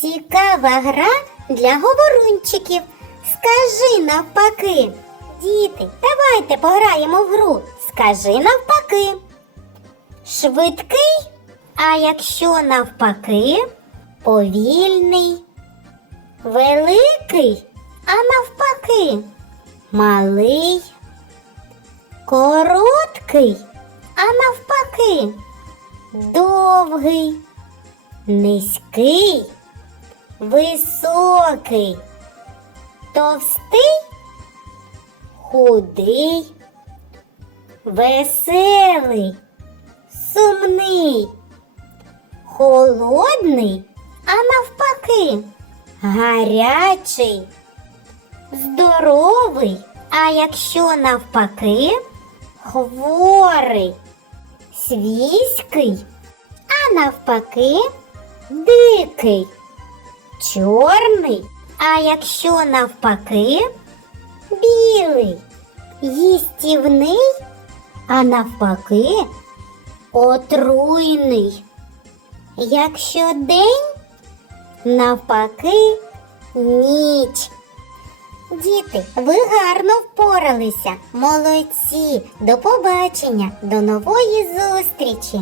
Цікава гра для говорунчиків. Скажи навпаки. Діти, давайте пограємо в гру. Скажи навпаки. Швидкий, а якщо навпаки, повільний. Великий, а навпаки, малий. Короткий, а навпаки, довгий, низький, високий, товстий, худий, веселий, сумний, холодний, а навпаки, гарячий, здоровий, а якщо навпаки, хворий, свійський, а навпаки, дикий, чорний, а якщо навпаки, білий, їстівний, а навпаки, отруйний. Якщо день, навпаки, ніч. Діти, ви гарно впоралися. Молодці. До побачення, до нової зустрічі.